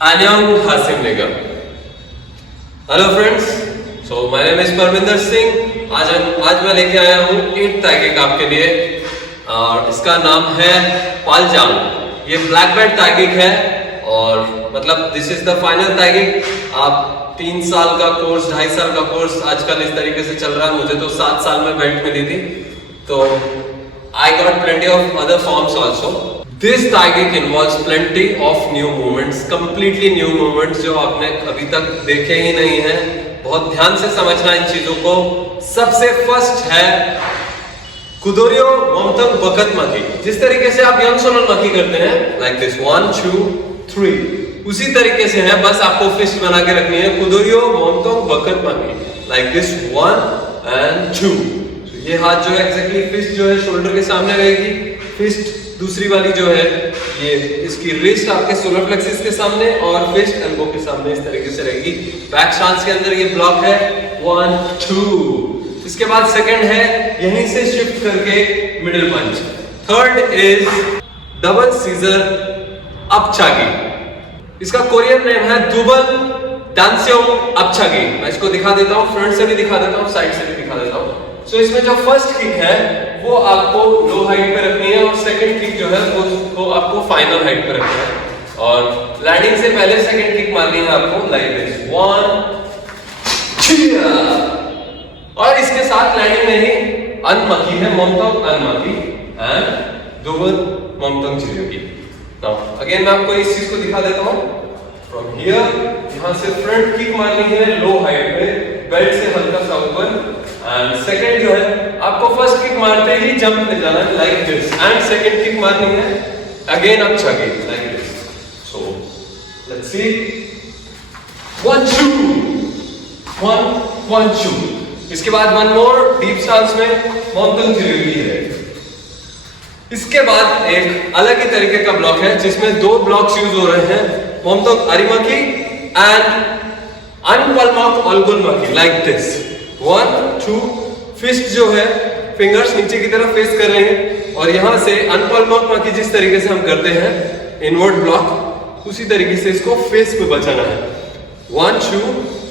Anyang Hasim Nigam. Hello friends, so my name is Parvinder Singh. आज मैं लेके आया हूँ 8 ताइगिक आपके लिए और इसका नाम है पालजांग। ये ब्लैक बेल्ट ताइगिक है और मतलब दिस इज द फाइनल ताइगिक। आप 3 साल का कोर्स, 2.5 साल का कोर्स आजकल इस तरीके से चल रहा है। मुझे तो 7 साल में बेल्ट मिली थी, तो I got plenty of other forms also. This taigik involves plenty of new movements, completely new movements जो आपने अभी तक देखे ही नहीं हैं। बहुत ध्यान से समझना इन चीजों को। सबसे फर्स्ट है कुदोरियो मोमतंग बकत मकी। जिस तरीके से आप यंग सोनल मकी करते हैं, लाइक दिस 1 2 3, उसी तरीके से है, बस आपको फिस्ट बना के रखनी है। कुदोरियो मोमतंग बकत मकी, लाइक दिस 1 and 2। ये हाथ जो है एग्जैक्टली फिस्ट जो है शोल्डर के सामने रहेगी। फिस्ट दूसरी वाली जो है ये इसकी रिस्ट आपके सोलर प्लेक्सिस के सामने और फिस्ट एल्बो के सामने इस तरीके से रहेगी। बैक स्टांस के अंदर ये ब्लॉक है 1 2। इसके बाद सेकंड है यहीं से शिफ्ट करके middle punch. Third is double scissor अपचागी। इसका कोरियन नेम है दुबल डांस्योंग अपचागी। मैं इसको दिखा देता हूँ, फ्रंट से भी दिखा देता हूँ, साइड से भी दिखा देता हूँ। सो इसमें जो फर्स्ट किक है वो आपको लो हाइट पे रखनी है और सेकंड किक जो है वो आपको फाइनल हाइट पे रखनी है। और लैंडिंग से पहले सेकंड किक मारनी है आपको, लाइक दिस 1 और इसके साथ लैंडिंग में ही अनमकी है, मोमतंग अनमकी एंड दुबल मोमतंग चिरियोगी। नाउ अगेन मैं आपको इस चीज को दिखा देता हूं। फ्रॉम हियर यहां से फ्रंट किक मारनी है लो हाइट पे, बेल्ट से हल्का सा ऊपर। एंड सेकंड जो है आपको फर्स्ट किक मारते ही जंप ले जाना है, like this. And second kick मारनी है अगेन अपचागी, like this. So let's see 1 2 1 1 2। इसके बाद वन मोर डीप स्टांस में मोमतंग चिरियोगी है। इसके बाद एक अलग ही तरीके का ब्लॉक है जिसमें 2 ब्लॉक्स यूज हो रहे हैं, मोमतंग अरिमकी एंड अनपलमक ओल्गुनमकी, लाइक दिस 1 2। फिस्ट जो है फिंगर्स नीचे की तरफ फेस कर रहे हैं और यहां से अनपलमक मकी जिस तरीके से हम करते हैं इनवर्ट ब्लॉक, उसी तरीके से इसको फेस पे बचाना है 1 2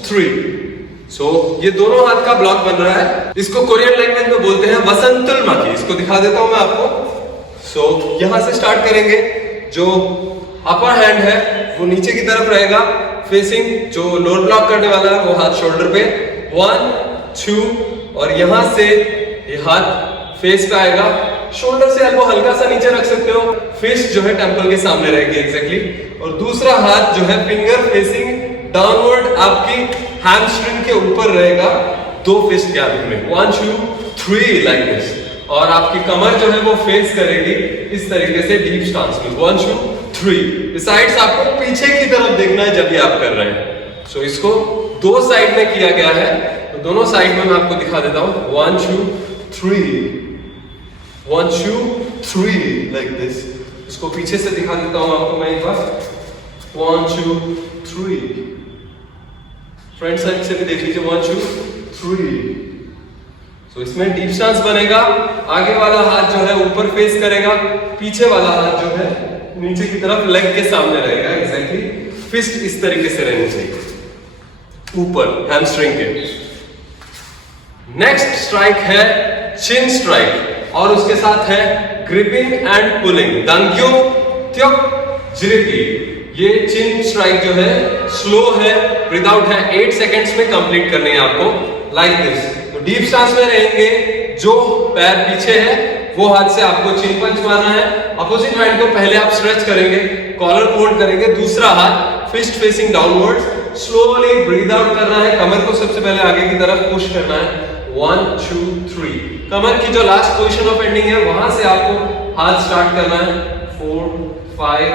3। सो ये दोनों हाथ का ब्लॉक बन रहा है। इसको कोरियन लैंग्वेज में बोलते हैं वसंतुल मकी। इसको दिखा देता हूं मैं आपको। सो यहां से स्टार्ट करेंगे। जो अपर हैंड है वो नीचे की तरफ रहेगा फेसिंग, जो लोअर ब्लॉक करने वाला है वो हाथ शोल्डर पे 1 2 और यहां से ये हाथ फेस पे आएगा। शोल्डर से एल्बो हल्का सा नीचे रख सकते हो। फिस्ट जो है टेंपल के सामने रहेगी एग्जैक्टली। और दूसरा हाथ जो है फिंगर फेसिंग डाउनवर्ड आपकी हैमस्ट्रिंग के ऊपर रहेगा, 2 फिस्ट गैप में 1 2 3, लाइक दिस। और आपकी कमर जो है वो फेस करेगी इस तरीके से डीप स्टांस में 1 2 3। साइड्स आपको पीछे की तरफ देखना है जब भी आप कर रहे हैं। सो इसको 2 साइड में किया गया है, तो दोनों साइड में मैं आपको दिखा देता हूं 1 2 3 1 2 3, लाइक दिस। इसको पीछे से दिखा देता हूं आपको मैं एक बार 1 2 3। फ्रंट साइड से भी देख लीजिए 1 2 3। तो इसमें डीप स्टांस बनेगा। आगे वाला हाथ जो है ऊपर फेस करेगा, पीछे वाला हाथ जो है नीचे की तरफ लेग के सामने रहेगा एग्जैक्टली। फिस्ट इस तरीके से रहनी चाहिए ऊपर हैमस्ट्रिंग के। नेक्स्ट स्ट्राइक है चिन स्ट्राइक और उसके साथ है ग्रिपिंग एंड पुलिंग, दांग्यो त्योक जिरिकी। ये चिन स्ट्राइक जो है स्लो है, ब्रीथ आउट है, 8 सेकंड्स में कंप्लीट करनी है आपको, लाइक दिस। तो डीप स्टांस में रहेंगे, जो पैर पीछे है वो हाथ से आपको चिन पंच मारना है। अपोजिट हैंड को पहले आप स्ट्रेच करेंगे, कॉलर फोल्ड करेंगे, दूसरा हाथ fist facing downwards, slowly breathe out करना है। कमर को सबसे पहले आगे की तरफ पुश करना है 1 2 3। कमर की जो लास्ट पोजीशन ऑफ एंडिंग है वहां से आपको हाथ स्टार्ट करना है 4 5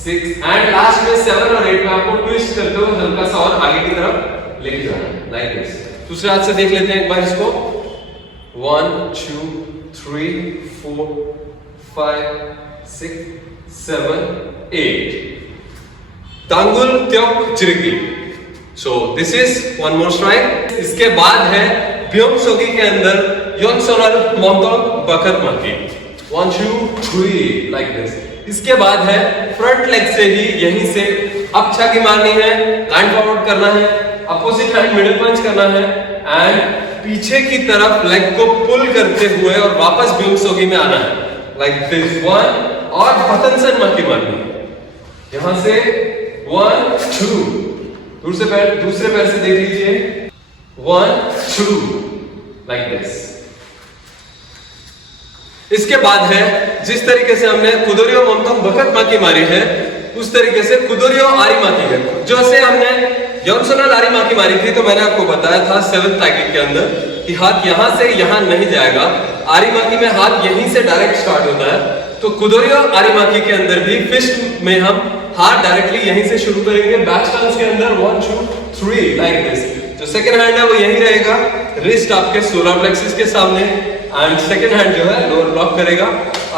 6 एंड लास्ट में 7 और 8 में आपको ट्विस्ट करते हुए हल्का सा और आगे की तरफ लेके जाना है, लाइक दिस। दूसरे हाथ से देख लेते हैं एक बार इसको 1 2 3 4 5 6 7 8, दांगुल त्योक जिरिकी। So this is one more strike. इसके बाद है ब्योंगसोगी के अंदर योंगसोनल मोमतंग बकत मकी 1 2 3, लाइक दिस। इसके बाद है फ्रंट लेग से ही यहीं से अप छागी मारनी है, लैंड फॉरवर्ड करना है, अपोजिट हैंड मिडिल पंच करना है एंड पीछे की तरफ लेग को पुल करते हुए और वापस ब्यूंगसोगी में आना है लाइक दिस वन, और पतंसन माकी मारनी है यहां से 1 2, दूसरे पैर से देख लीजिए 1 2 लाइक दिस। इसके बाद है जिस तरीके से हमने कुदोरियो मोमतोंग बखत माकी मारी है उस तरीके से कुदोरियो आरी माकी है। जैसे हमने योंसोनल आरी माकी मारी थी तो मैंने आपको बताया था 7th ताइकिक के अंदर कि हाथ यहां से यहां नहीं जाएगा, आरी माकी में हाथ यहीं से डायरेक्ट स्टार्ट होता है। तो कुदोरियो आरी माकी के अंदर भी फिस्ट में हम हाथ डायरेक्टली यहीं से शुरू करेंगे। बैक स्टांस के अंदर 1 2 3 लाइक दिस। जो सेकंड हैंड है वो यहीं रहेगा, रिस्ट आपके सोलर प्लेक्सिस के सामने एंड सेकंड हैंड जो है लोअर ब्लॉक करेगा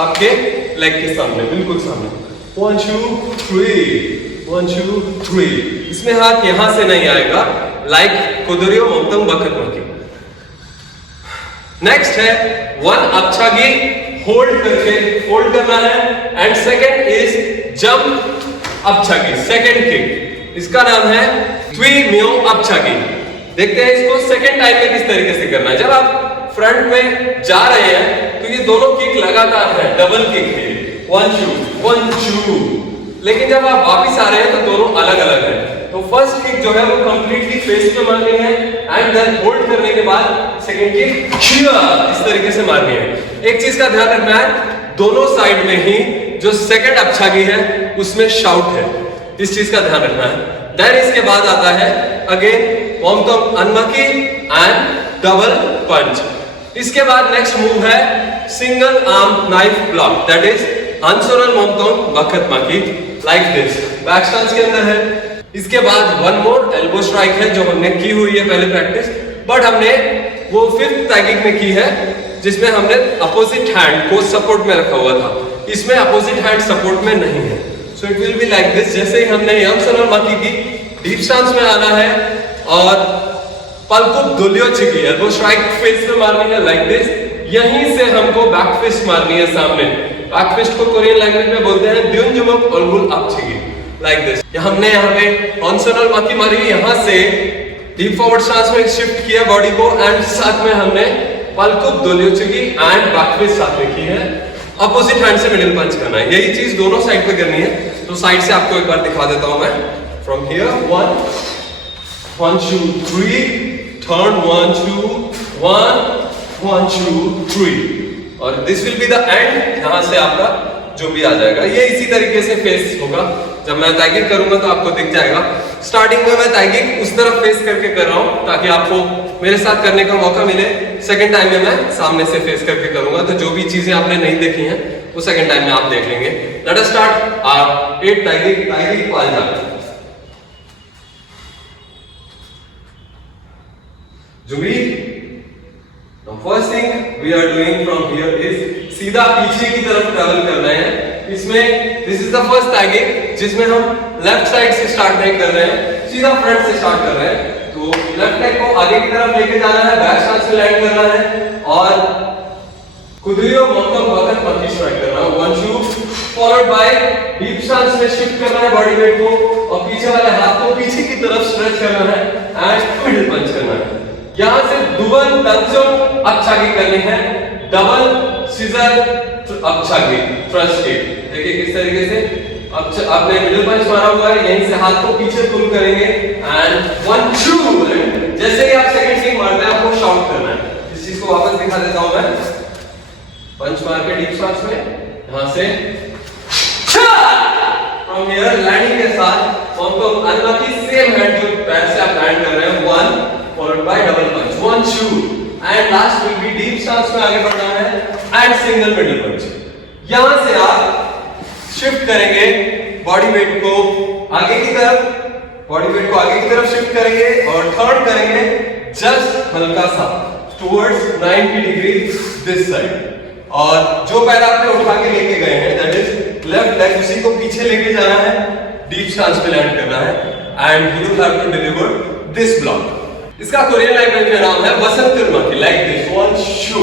आपके लेग के सामने, बिल्कुल सामने। 1 2 3 1 2 3। इसमें हाथ यहां से नहीं आएगा लाइक कुदोरियो मोमतोंग बखत माकी। नेक्स्ट है 1 अपछागी होल्ड करके होल्ड करना है एंड सेकंड इज जंप अपछागी, सेकंड किक। इसका नाम है ट्वी म्यो अपछागी। देखते हैं इसको सेकंड टाइम में किस तरीके से करना है। जब आप फ्रंट में जा रहे हैं तो ये दोनों किक लगातार है, डबल किक है 1 2 1 2। लेकिन जब आप वापस आ रहे हैं तो दोनों अलग अलग है। तो फर्स्ट किक जो है वो कंप्लीटली फेस पे मारनी है एंड देन होल्ड करने के बाद सेकंड किक इस तरीके से मारनी है। एक चीज का ध्यान रखना है, दोनों साइड में ही जो सेकंड अपछागी है उसमें शाउट है, इस चीज का ध्यान रखना है। देन इसके बाद आता है अगेन मोमतोंग अनमकी एंड डबल पंच। इसके बाद नेक्स्ट मूव है single arm knife block, that is हानसोनल मोमतोंग बखत माकी लाइक दिस, बैक स्टांस के अंदर है। इसके बाद वन मोर एल्बो स्ट्राइक है जो हमने की हुई है पहले प्रैक्टिस, बट हमने वो 5th ताइकिक में की है जिसमें हमने अपोजिट हैंड को सपोर्ट में रखा हुआ था। इसमें अपोजिट हैंड सपोर्ट में नहीं है, so it will be like this. जैसे ही हमने योंसोनल माकी की, डीप स्टांस में आना है और पलकुप दोलियो चिकी एल्बो स्ट्राइक फेस पे मारनी है लाइक दिस। यहीं से हमको बैक फिस्ट मारनी है सामने। बैक फिस्ट को कोरियन लैंग्वेज में बोलते हैं द्युनजुमक ओल्गुल अपचिगी लाइक दिस। हमने यहाँ पे हॉन्सोनल माकी मारी, यहाँ से डीप फॉरवर्ड स्टांस में शिफ्ट किया बॉडी को एंड साथ में हमने पलकुप दोलियो चिकी एंड बैक फिस्ट साथ में की है। अपोजिट हैंड से मिडिल पंच करना है, यही चीज दोनों साइड पे करनी है। तो साइड से आपको एक बार दिखा देता हूं मैं। फ्रॉम हियर 1 2 3 turn 1 2 1 2 3 और this will be the end. यहां से आपका जो भी आ जाएगा ये इसी तरीके से फेस होगा। जब मैं ताइकिक करूंगा तो आपको दिख जाएगा। स्टार्टिंग में मैं ताइकिक उस तरफ फेस करके कर रहा हूं ताकि आपको मेरे साथ करने का मौका मिले। सेकंड टाइम में मैं सामने से फेस करके करूंगा, तो जो भी चीजें आपने नहीं देखी हैं वो सेकंड टाइम में आप देख लेंगे। लेट अस स्टार्ट आवर 8 ताइकिक पालजा। जुबी, now first thing we are doing from here is सीधा पीछे की तरफ ट्रैवल करना है। इसमें this is the first tagging जिसमें हम लेफ्ट साइड से स्टार्ट नहीं कर रहे हैं, सीधा फ्रंट से स्टार्ट कर रहे हैं। तो लेफ्ट लेग को आगे की तरफ लेके जाना है, बैक स्टांस में लैंड करना है और कुदोरियो मोमतोंग बखत माकी स्ट्राइक करना है 1 2 फॉलोड बाय डीप स्टांस में शिफ्ट करना है बॉडी वेट को और पीछे वाले हाथ को पीछे की तरफ स्ट्रेच करना है एंड मिडिल पंच करना है। यहां से दुबन तंजोंग अपछागी करनी है, डबल सीजर अपछागी फर्स्ट किक। देखिए किस तरीके से आपने मिडिल पंच मारा हुआ है, यहीं से हाथ को पीछे पुल करेंगे एंड 1 2। जैसे ही आप सेकंड किक मारते हैं आपको शाउट करना है। इस चीज को वापस दिखा देता हूं मैं। पंच मार के डीप स्टांस में यहां से फ्रॉम हियर लैंडिंग के साथ मोमतोंग अनमकी सेम हैंड जो पैर से आप लैंड कर रहे हैं 1 followed by double punch 1 2 and last will be deep stance में आगे बढ़ना है and single middle punch। यहां से आप शिफ्ट करेंगे बॉडी वेट को आगे की तरफ, बॉडी वेट को आगे की तरफ शिफ्ट करेंगे और टर्न करेंगे जस्ट हल्का सा टुवर्ड्स 90 डिग्री दिस साइड। और जो पैर आपने उठा के लेके गए हैं दैट इज लेफ्ट लेग, उसी को पीछे लेके जाना है, डीप स्टांस पे लैंड करना है and you have to deliver this block. इसका कोरियन लैंग्वेज में नाम है वसंत माकी लाइक दिस 1 2।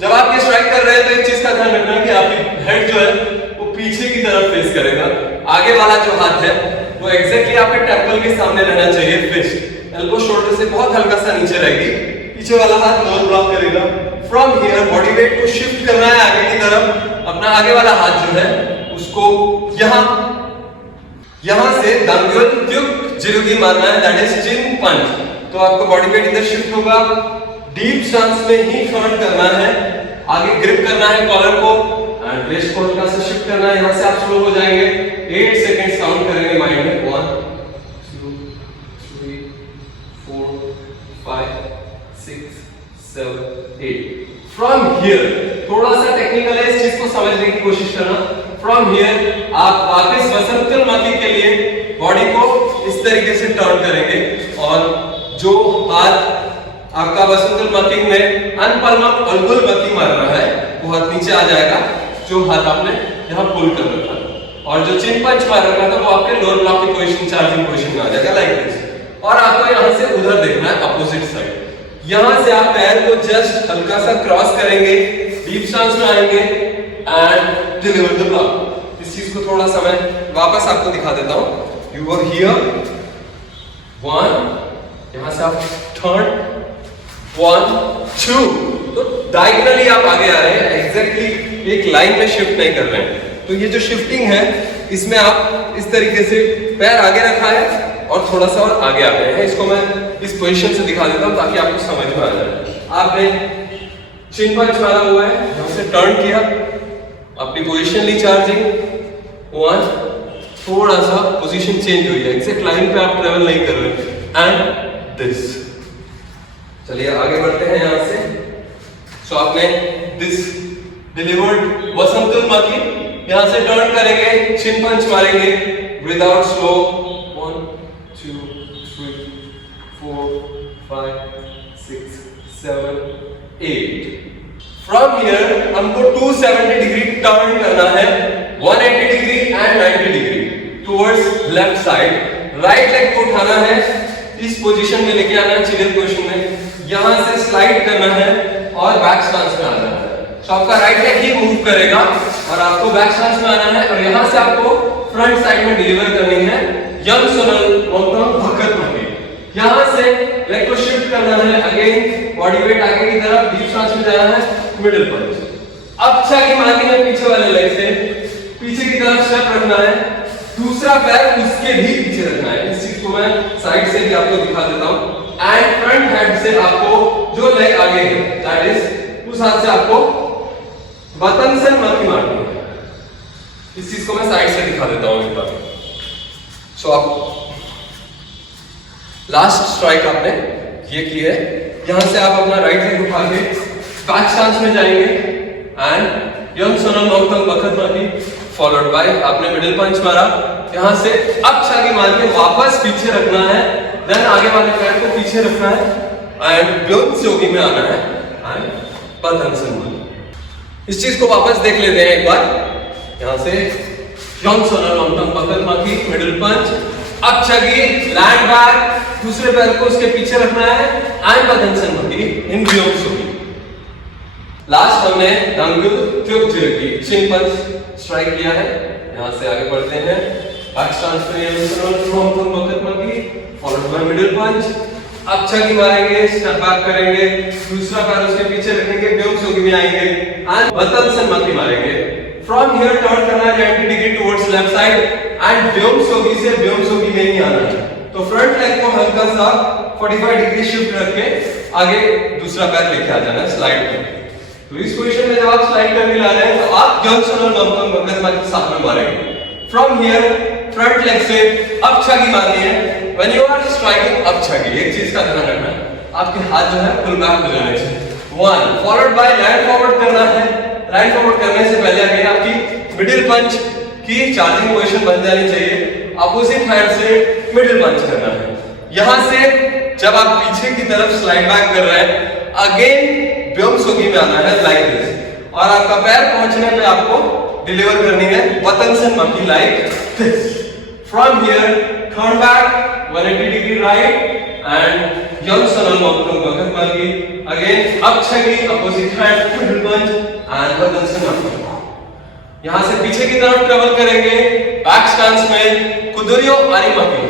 जब आप ये स्ट्राइक कर रहे हैं तो एक चीज का ध्यान रखना है कि आपकी हेड जो है वो पीछे की तरफ फेस करेगा। आगे वाला जो हाथ है वो एग्जैक्टली आपके टेम्पल के सामने रहना चाहिए, फिस्ट। एल्बो शोल्डर से बहुत हल्का सा नीचे रहेगी। पीछे वाला हाथ लोअर ब्लॉक करेगा। फ्रॉम हियर बॉडी वेट को शिफ्ट करना है आगे की तरफ। अपना आगे वाला हाथ जो है उसको यहां से दंगल ट्युक जिरुगी मारना है, दैट इज चिन पंच। तो आपका बॉडी वेट इधर शिफ्ट होगा। डीप सांस में ही टर्न करना है, आगे ग्रिप करना है कॉलर को एंड वेस्ट को हल्का सा शिफ्ट करना है। यहां से आप स्लो हो जाएंगे। 8 सेकंड्स काउंट करेंगे माइंड में। 1 2 3 4 5 6 7 8। फ्रॉम हियर थोड़ा सा टेक्निकल है, इस चीज को समझने की कोशिश करना। फ्रॉम हियर आप वापस वसंतुलमुखी के लिए बॉडी को इस तरीके से टर्न करेंगे और जो हाथ आपका वसंतुलमुखी में अनपल्मक अल्बुलमुखी मार रहा है वो हाथ नीचे आ जाएगा, जो हाथ आपने यहाँ पुल कर रखा है। और जो चिन पंच मार रखा था वो आपके लोअर ब्लॉक की पोजीशन, चार्जिंग पोजीशन में आ जाएगा, लाइक दिस। और आपको यहाँ से उधर देखना है, अपोजिट साइड। यहां से आप पैर को जस्ट हल्का सा क्रॉस करेंगे, डीप सांस में आएंगे एंड डिलीवर द ब्लॉक। इस चीज को थोड़ा सा मैं वापस आपको दिखा देता हूं। यू वर हियर 1, यहां से आप टर्न 1 2, तो डायगोनली आप आगे आ रहे हैं, एग्जैक्टली एक लाइन में शिफ्ट नहीं कर रहे हैं। तो ये जो शिफ्टिंग है इसमें आप इस तरीके से पैर आगे रखा है और थोड़ा सा और आगे आ गए हैं। इसको मैं इस पोजीशन से दिखा देता हूं ताकि आपको समझ में आ जाए। आपने चिन पंच मारा हुआ है, यहां से टर्न किया, अपनी पोजीशन ली, चार्जिंग 1, थोड़ा सा पोजीशन चेंज हुई है, एग्जैक्ट लाइन पे आप ट्रेवल नहीं कर रहे एंड दिस। चलिए आगे बढ़ते हैं यहां से। सो आपने दिस डिलीवर्ड वसंतुलमुखी, यहां से टर्न करेंगे, चिन पंच मारेंगे विदाउट स्लो। 1 2 3 4 5 6 7 8। फ्रॉम हियर हमको 270 डिग्री टर्न करना है, 180 degree and 90 degree towards left side. Right leg को उठाना है, इस पोजीशन में लेके आना है, चिलियर पोजीशन में। यहां से स्लाइड करना है और बैक स्टांस में आना है। तो आपका राइट लेग ही मूव करेगा और आपको बैक स्टांस में आना है और यहां से आपको फ्रंट साइड में डिलीवर करनी है यंग सोनल मोंगथोंग भगत मुखी। यहां से लेग को शिफ्ट करना है, अगेन बॉडी वेट आगे की तरफ, डीप सांस में जाना है, मिडिल पंच। अब की मारनी है पीछे वाले लेग से, पीछे की तरफ स्टेप रखना है, दूसरा पैर उसके भी पीछे रखना है। इस चीज को मैं साइड से भी आपको दिखा देता हूं। एंड फ्रंट हेड से आपको जो लेग आगे है दैट इज उस हाथ से आपको वतनसन मारनी है। इस चीज को मैं साइड से दिखा देता हूं एक बार। सो आप लास्ट स्ट्राइक आपने ये की है, यहां से आप अपना राइट लेग उठा के बैक स्टांस में जाएंगे एंड यंग सोनल मोंगथोंग भगत मुखी फॉलोड बाय आपने मिडिल पंच मारा, यहां से अब छागी मार के वापस पीछे रखना है, देन आगे वाले पैर को पीछे रखना है एंड ब्योंस योगी में आना है एंड पद्मासन। इस चीज को वापस देख लेते हैं एक बार। यहां से यंग सोनल मोंगथोंग भगत मुखी, मिडिल पंच, अब छगी लैंड बैक, दूसरे पैर को उसके पीछे रखना है एंड पद्मासन मुखी इन ब्योंस योगी। लास्ट हमने दंगल ट्युक जिरुगी चिन पंच स्ट्राइक किया है। यहां से आगे बढ़ते हैं, बैक स्टांस में यंग सोनल मोंगथोंग भगत मुखी फॉलोड बाय मिडिल पंच। अब छगी मारेंगे, स्टेप बैक करेंगे, दूसरा पैर उसके पीछे रखेंगे, ब्योंस योगी में आएंगे एंड पद्मासन मुखी मारेंगे। फ्रॉम हियर टर्न करना है 90 degree towards left side and ब्योंस योगी से ब्योंस योगी में ही आना है। तो फ्रंट लेग को हल्का सा 45 डिग्री शिफ्ट रख के आगे दूसरा पैर लेके आ जाना है स्लाइड में। तो इस पोजीशन में जब आप स्लाइड करने ला रहे हैं तो आप यंग सोनल मोंगथोंग भगत मुखी के साथ में मारेंगे। फ्रॉम हियर फ्रंट लेग से अब छगी मारनी है। व्हेन यू आर स्ट्राइकिंग अब छगी, एक चीज का ध्यान रखना है, आपके हाथ जो है पुल बैक हो जाने चाहिए। 1 फॉलोड बाय लैंड फॉरवर्ड करना है। लैंड फॉरवर्ड करने से पहले अगेन आपकी मिडिल पंच की चार्जिंग पोजीशन बन जानी चाहिए। अपोजिट हैंड से मिडिल पंच करना है। यहां से जब आप पीछे की तरफ स्लाइड बैक कर रहे हैं, अगेन ब्योंस योगी में आना है लाइक दिस और आपका पैर पहुंचने पे आपको डिलीवर करनी है वतनसन मुखी like this. From here turn back 180 degree right and यंग सोनल मोंगथोंग भगत मुखी, अगेन अब छगी opposite hand middle punch and वतनसन मुखी। यहां से पीछे की तरफ ट्रेवल करेंगे बैक स्टांस में कुदुरियो आरी माकी।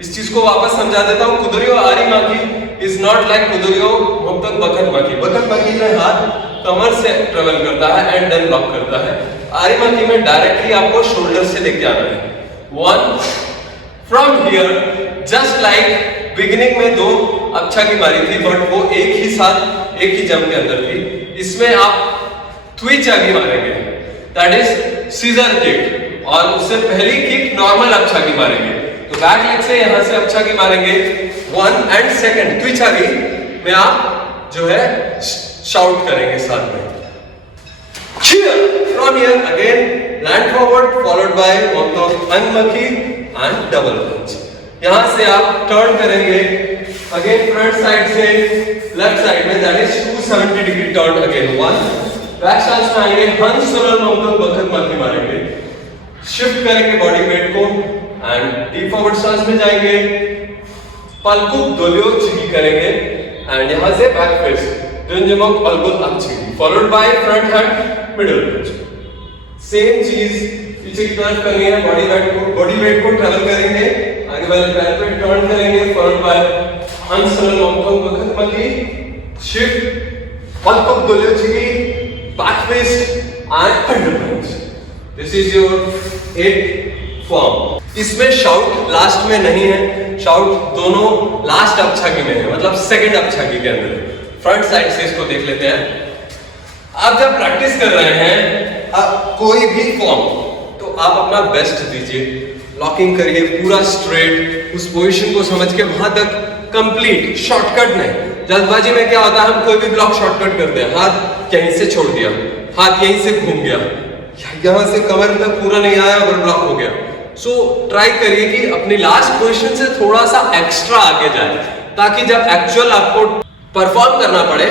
इस चीज को वापस समझा देता हूं। कुदुरियो आरी माकी इज नॉट लाइक कुदुरियो मोमतक बकत माकी। बकत माकी में हाथ कमर से ट्रेवल करता है एंड देन लॉक करता है। आरी माकी में डायरेक्टली आपको शोल्डर से लेके आना है। One from here, just like beginning में दो अच्छा की मारी थी बट वो एक ही साथ एक ही जंप के अंदर थी। इसमें आप ट्विच आगे मारेंगे, दैट इज सीजर किक, और उससे पहली किक नॉर्मल अच्छा की मारेंगे। तो बैक लेग से यहां से अच्छा की मारेंगे 1 एंड सेकंड ट्विच आगे में आप जो है शाउट करेंगे साथ में from here again land forward followed by मोमतक अनमकी एंड डबल पंच। यहां से आप टर्न करेंगे अगेन फ्रंट साइड से लेफ्ट साइड में, that is 270 degree turn again. One back stance में आएंगे, हंस सोलर मोमतक बकत माकी मारेंगे, शिफ्ट करेंगे बॉडी वेट को एंड डीप फॉरवर्ड स्टांस में जाएंगे, पलकुक दोलियो चिकी करेंगे एंड यहां से बैक फेस दुंजमक पलकुक अक्षी followed by front hand middle punch. Same चीज पीछे की तरफ करनी है, बॉडी वेट को ट्रैवल करेंगे, आगे वाले पैर पे टर्न करेंगे फॉलोड बाय हंस सोलर मोमतक बकत माकी, शिफ्ट पलकुक दोलियो चिकी, back face and under punch. This is your 8 form. इसमें शाउट लास्ट में नहीं है, शाउट दोनों लास्ट अपछागी में है, मतलब सेकंड अपछागी के अंदर। फ्रंट साइड से इसको देख लेते हैं। आप जब प्रैक्टिस कर रहे हैं आप कोई भी फॉर्म, तो आप अपना बेस्ट दीजिए, लॉकिंग करिए पूरा स्ट्रेट, उस पोजीशन को समझ के वहां तक कंप्लीट, शॉर्टकट नहीं। जल्दबाजी में क्या होता है, हम कोई भी ब्लॉक शॉर्टकट करते हैं, हाथ यहीं से छोड़ दिया, हाथ यहीं से घूम गया, यहां से कमर तक पूरा नहीं आया और ब्लॉक हो गया। सो ट्राई करिए कि अपनी लास्ट पोजीशन से थोड़ा सा एक्स्ट्रा आगे जाए, ताकि जब एक्चुअल आपको परफॉर्म करना पड़े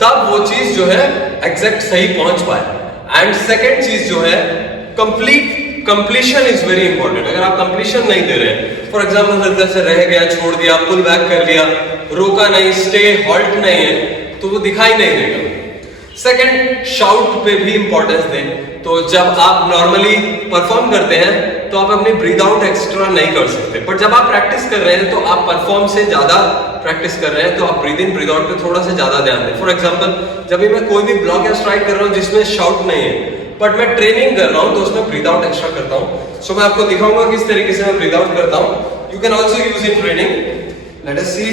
तब वो चीज जो है एग्जैक्ट सही पहुंच पाए। एंड सेकंड चीज जो है कंप्लीशन इज वेरी इंपॉर्टेंट। अगर आप कंप्लीशन नहीं दे रहे हैं, फॉर एग्जाम्पल हल्का से रह गया, छोड़ दिया, पुल बैक कर लिया, रोका नहीं, स्टे हॉल्ट नहीं है, तो वो दिखाई नहीं देगा। सेकंड, शाउट पे भी इंपॉर्टेंस दें। तो जब आप नॉर्मली परफॉर्म करते हैं तो आप अपनी ब्रीद आउट एक्स्ट्रा नहीं कर सकते, बट जब आप प्रैक्टिस कर रहे हैं तो आप परफॉर्म से ज्यादा प्रैक्टिस कर रहे हैं, तो आप ब्रीद इन ब्रीद आउट पे थोड़ा सा ज्यादा ध्यान दें। फॉर एग्जांपल जब भी मैं कोई भी ब्लॉक या स्ट्राइक कर रहा हूं जिसमें शाउट नहीं है बट मैं ट्रेनिंग कर रहा हूं, तो उसमें ब्रीद आउट एक्स्ट्रा करता हूं। सो मैं आपको दिखाऊंगा किस तरीके से मैं ब्रीद आउट करता हूं। You can also use in training. Let us see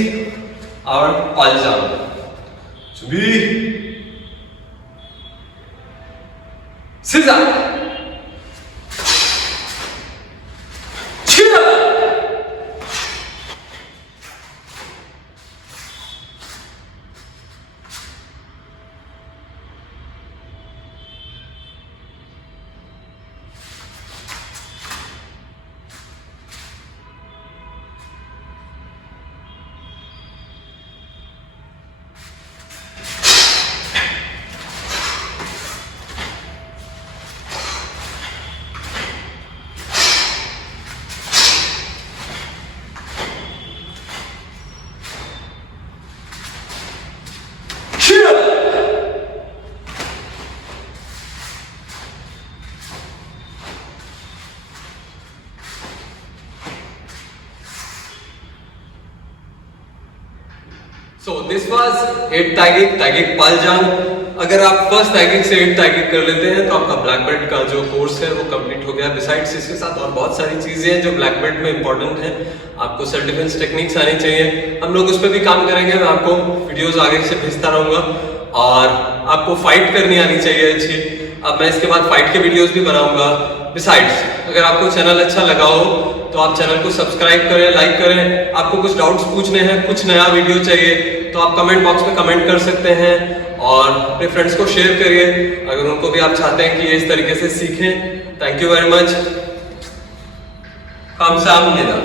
our पालजाम। सीधा So this was 8 ताइगिक पालजाम। अगर आप फर्स्ट ताइगिक से 8 ताइगिक कर लेते हैं तो आपका ब्लैक बेल्ट का जो कोर्स है वो कंप्लीट हो गया। बिसाइड्स इसके साथ और बहुत सारी चीजें हैं जो ब्लैक बेल्ट में इंपॉर्टेंट है। आपको सेल्फ डिफेंस टेक्निक्स आनी चाहिए, हम लोग उस पर भी काम करेंगे। मैं आपको वीडियोस आगे से भेजता रहूंगा और आपको फाइट करनी आनी चाहिए अच्छी। अब मैं इसके बाद फाइट के वीडियोस भी बनाऊंगा। बिसाइड्स अगर आपको चैनल अच्छा लगा हो तो आप चैनल को सब्सक्राइब करें, लाइक करें। आपको कुछ डाउट्स पूछने हैं, कुछ नया वीडियो चाहिए तो आप कमेंट बॉक्स में कमेंट कर सकते हैं और अपने फ्रेंड्स को शेयर करिए अगर उनको भी आप चाहते हैं कि ये इस तरीके से सीखें। Thank you very much. कामसाम निदा।